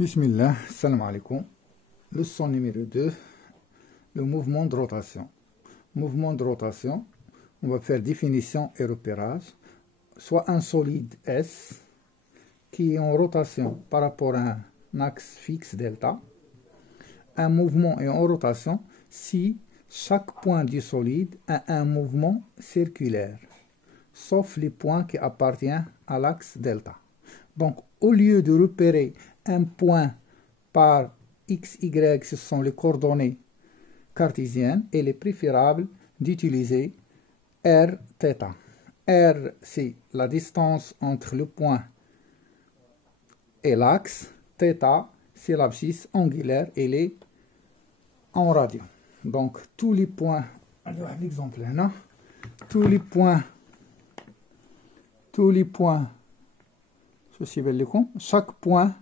Bismillah, salam alaikum. Leçon numéro 2, le mouvement de rotation. Mouvement de rotation, on va faire définition et repérage. Soit un solide S qui est en rotation par rapport à un axe fixe delta. Un mouvement est en rotation si chaque point du solide a un mouvement circulaire, sauf les points qui appartiennent à l'axe delta. Donc, au lieu de repérer un point par x, y, ce sont les coordonnées cartésiennes, il est préférable d'utiliser r, θ. R, c'est la distance entre le point et l'axe. θ, c'est l'abscisse angulaire, elle est en radio. Donc, tous les points, l'exemple là, tous les points, chaque point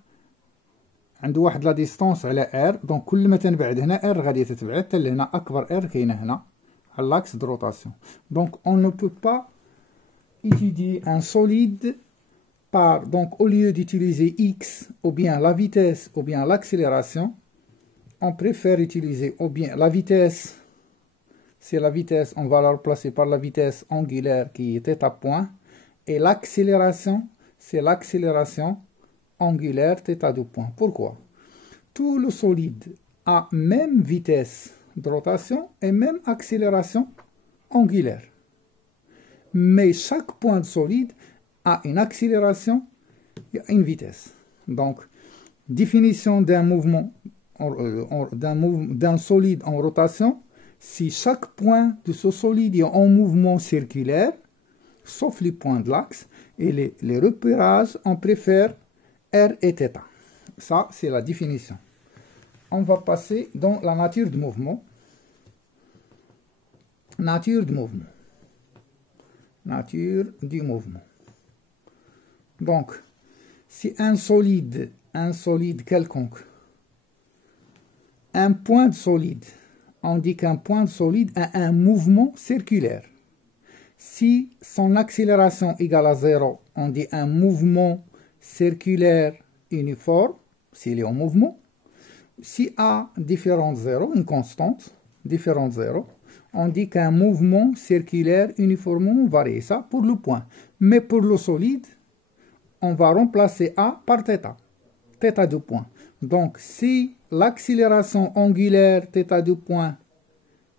عنده واحد لا ديستونس على ار. دونك كل ما تنبعد هنا ار غادي تتبعد حتى لهنا اكبر ار كاينه هنا على لاكس دو روتاسيون. دونك on ne peut pas étudier un solide par, donc au lieu d'utiliser x ou bien la vitesse ou bien l'accélération, on préfère utiliser ou bien la vitesse, c'est la vitesse, on va la remplacer par la vitesse angulaire qui est θ point, et l'accélération, c'est l'accélération angulaire θ2 point. Pourquoi? Tout le solide a même vitesse de rotation et même accélération angulaire. Mais chaque point de solide a une accélération et une vitesse. Donc, définition d'un mouvement, d'un solide en rotation, si chaque point de ce solide est en mouvement circulaire, sauf les points de l'axe, et les repérages, on préfère R et θ. Ça, c'est la définition. On va passer dans la nature du mouvement. Nature du mouvement. Nature du mouvement. Donc, si un solide quelconque, un point de solide, on dit qu'un point de solide a un mouvement circulaire. Si son accélération égale à 0, on dit un mouvement circulaire uniforme, s'il est en mouvement. Si A différente 0, une constante, différente 0, on dit qu'un mouvement circulaire uniformément varié. Ça pour le point. Mais pour le solide, on va remplacer A par θ. θ2 point. Donc, si l'accélération angulaire θ2 point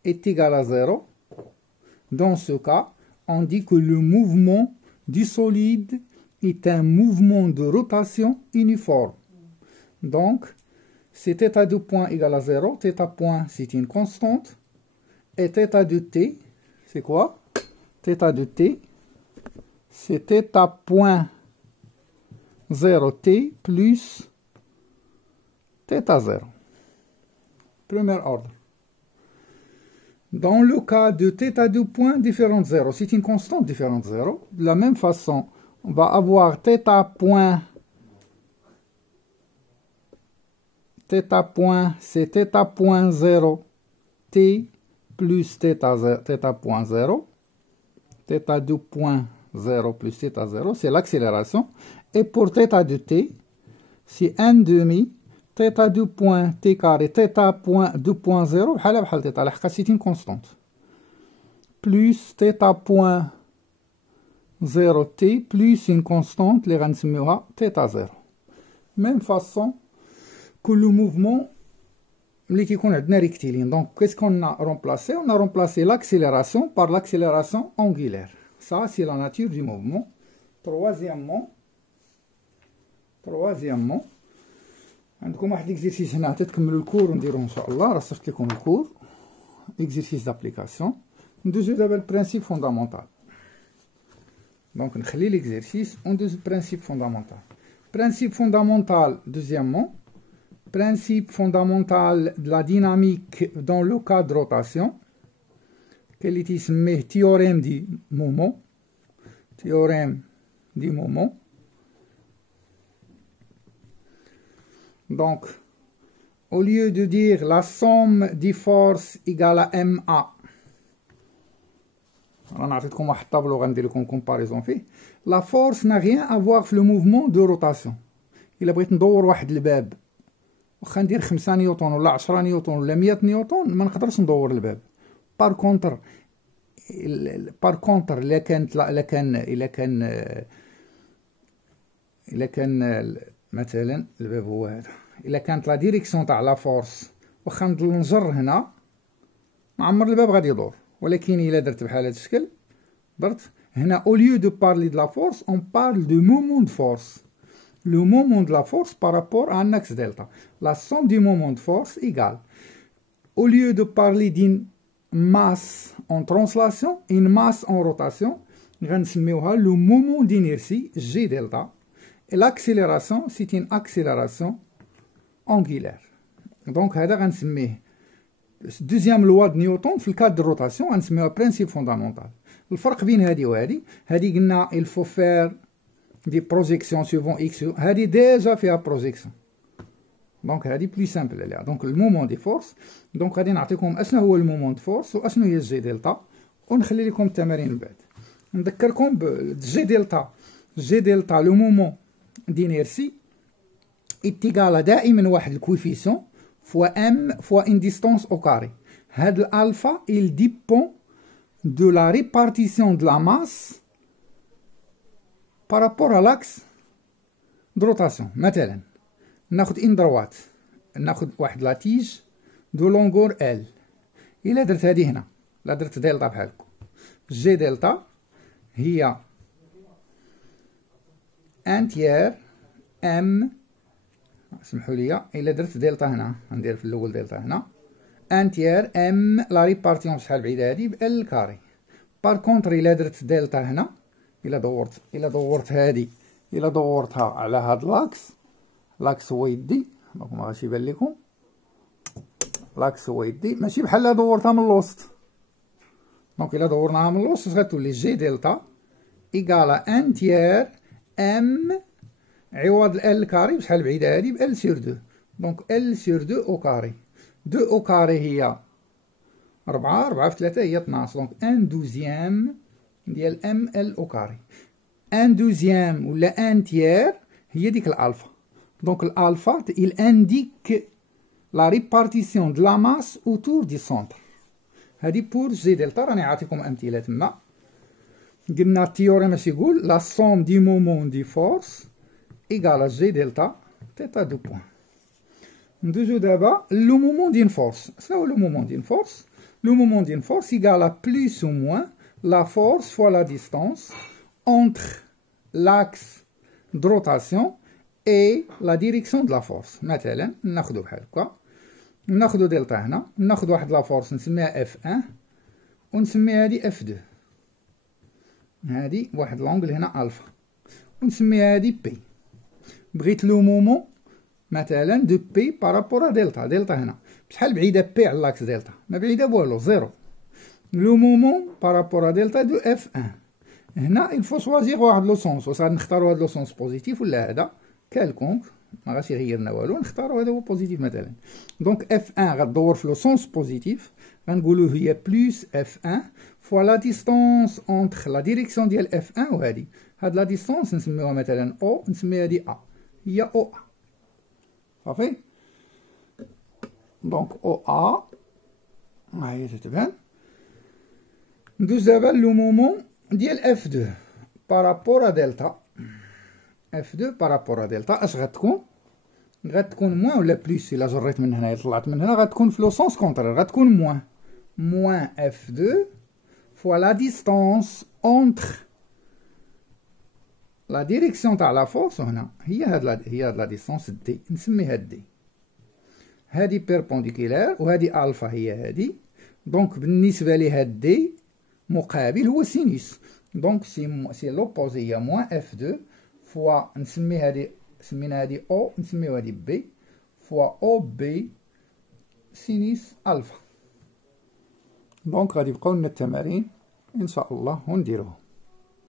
est égale à 0, dans ce cas, on dit que le mouvement du solide est un mouvement de rotation uniforme. Donc, si θ2 point égale à 0, θ point c'est une constante, et θ de t, c'est quoi? θ de t, c'est θ point 0t plus θ0. Premier ordre. Dans le cas de θ2 point différente 0, c'est une constante différente 0. De la même façon, on va avoir θ point, c'est θ point 0 t plus θ point 0, θ2 point 0 plus θ0, c'est l'accélération. Et pour θ de t, c'est 1 demi θ2 point t carré, θ point 2.0, بحال بحال θ لحقاش c'est une constante, plus θ point 0t plus une constante, les غنسميوها θ0. Même façon que le mouvement اللي كيكون عندنا rectiligne. Donc, qu'est-ce qu'on a remplacé? On a remplacé l'accélération par l'accélération angulaire. Ça, c'est la nature du mouvement. Troisièmement, عندكم واحد l'exercice هنا تتكملوا الكور ونديروه ان شاء الله. راه صيفط لكم الكور exercice d'application. ندوزو دابا البرانسيب فوندامونتال. Donc, نخلي l'exercice, on deux principes fondamentaux. Principe fondamental, deuxièmement, principe fondamental de la dynamique dans le cas de rotation, quel est le théorème du moment. Théorème du moment. Donc, au lieu de dire la somme des forces égale à MA, la force n'a rien à voir avec le mouvement de rotation. Il a بغيت ندور واحد الباب واخا ندير 5 نيوتن ولا 10 نيوتن ولا 100 نيوتن ما نقدرش ندور الباب. بار كونتر الا كان مثلا الباب هو هذا، الا كانت لا ديريكسيون تاع لا فورس واخا نجر هنا ما عمر الباب غادي يدور. ولكن الا درت بحال هذا الشكل، درت هنا au lieu de parler de la force on parle de moment de force. Le moment de la force par rapport à un axe delta. La somme du moment de force égale, au lieu de parler d'une masse en translation, une masse en rotation, غنسميوها le moment d'inertie G delta. Et l'accélération c'est une accélération angulaire. Donc هذا غنسميه deuxième loi de Newton في الكاد de rotation غنسميوها principe fondamental. الفرق بين هذه وهذه، هذه قلنا il faut faire des projections suivant x، هذه ديجا فيها بروجيكسيون، دونك هذه بلي سامبل عليها. دونك المومون دي فورس، دونك غادي نعطيكم اشنو هو المومون دي فورس واشنو هي جي دلتا، ونخلي لكم التمارين من بعد. نذكركم بجي دلتا. جي دلتا لو مومون دينيرسي اتيغالا دائما واحد الكويفيسيون فوا ام فوا ان ديستونس او كاري. هاد الالفا il dépend de la répartition de la masse par rapport à l'axe de rotation. مثلا ناخد ان دروات، ناخد واحد لاتيج دو لونغور ال. الا درت هذه هنا، لا درت دلتا بحال هكا، جي دلتا هي ان تيير ام، سمحوا لي الا درت دلتا هنا ندير في الاول دلتا هنا، ان تيير ام لا ريبارتيون شحال بعيده هذه بال كاري. بار كونتر الا درت دلتا هنا، الا دورت هذه، الا دورتها على هاد لاكس هو يدي، دونك ما غاش يبان لكم، لاكس هو يدي ماشي بحال لا دورتها من الوسط. دونك الا دورناها من الوسط غتولي جي دلتا ايكالا ان تيير ام عوض ال كاري بشحال بعيده هذه ب ال سور دو. دونك ال سور دو او كاري، دو او كاري هي 4 في 3 هي 12، دونك ان دوزيام ديال ام ال او كاري. ان دوزيام ولا ان تيير هي ديك الالفا. دونك الالفا il indique la répartition de la masse autour du centre. هادي بور جي دلتا. راني عاطيكم امثله تما. قلنا التيوريم اش يقول؟ لا سوم دي مومون دي فورس ايكال جي دلتا تيتا دو بوين. ندوزو دابا لو مومون دين فورس. شنو هو لو مومون دين فورس؟ لو مومون دين فورس ايكال بلوس او موان la force fois la distance entre l'axe de rotation et la direction de la force. مثلا ناخدو بحال هكا، ناخدو دلتا هنا، ناخدو واحد لا فورس نسميها F1 ونسمي هادي F2، هادي واحد لونغل هنا الفا، ونسمي هادي بي. بغيت لو مومون مثلا دو بي بارابور دلتا. دلتا هنا بشحال بعيده بي على لاكس دلتا؟ ما بعيده بوالو، زيرو. لو مومون بارابور دلتا دو F1. هنا il faut choisir واحد لو سونس، واش غادي نختارو هاد لو سونس بوزيتيف ولا هذا كالكونك، ما غاش يغيرنا والو، نختارو هذا هو بوزيتيف مثلا. دونك F1 غدور في لو سونس بوزيتيف، غنقولو هي بلوس F1 فوا لا ديستونس اونتر لا ديريكسيون ديال F1 وهادي. هاد لا ديستونس نسميوها مثلا او، نسميها هادي ا، هي او ا. صافي. دونك او ا ها هي تتبان. ندوز دابا لو مومون ديال اف 2 بارابور دلتا. اف 2 بارابور دلتا اش غتكون؟ غتكون موان ولا بليس؟ الا جريت من هنايا طلعت من هنا غتكون في لو سونس كونترير، غتكون موان اف 2 فوا لا ديستونس اونتر لا ديريكسيون تاع لا فورس هنا هي هاد لا ديستونس دي، نسميها دي. هادي بيربونديكولار وهادي الفا هي هادي. دونك بالنسبه لي هاد دي مقابل هو سينوس. دونك سي لوبوزي هي موان اف 2 فوا نسمي هادي، سمينا هادي او، نسميو هادي بي فوا او بي سينوس الفا. دونك غادي يبقاو لنا التمارين ان شاء الله ونديروهم.